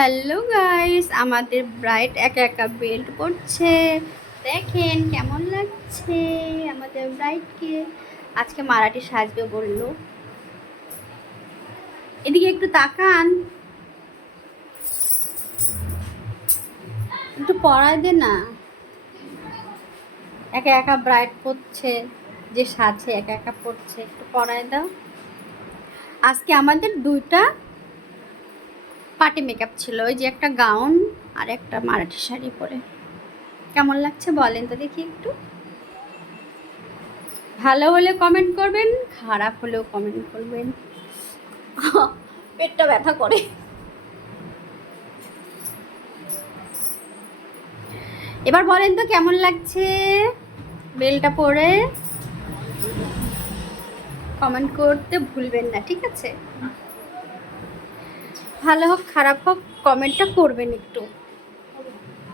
Hello guys, আমাদের bright একা একা বেল্ট পরছে। দেখেন কেমন লাগছে আমাদের ব্রাইটকে। আজকে মারাঠি সাজবে বললো। এদিকে একটু তাকান, একটু পড়ায় দে না। একা একা ব্রাইট পরছে, যে সাজে একা একা পড়ছে, একটু পড়ায় দাও। আজকে আমাদের দুইটা পার্টি মেকআপ ছিল, ওই যে একটা গাউন আর একটা মারাঠি শাড়ি পরে। কেমন লাগছে বলেন তো দেখি একটু। ভালো হলে কমেন্ট করবেন, খারাপ হলেও কমেন্ট করবেন। পেটটা ব্যথা করে। এবার বলেন তো কেমন লাগছে বেলটা পরে। কমেন্ট করতে ভুলবেন না, ঠিক আছে? ভালো হোক খারাপ হোক কমেন্টটা করবেন একটু।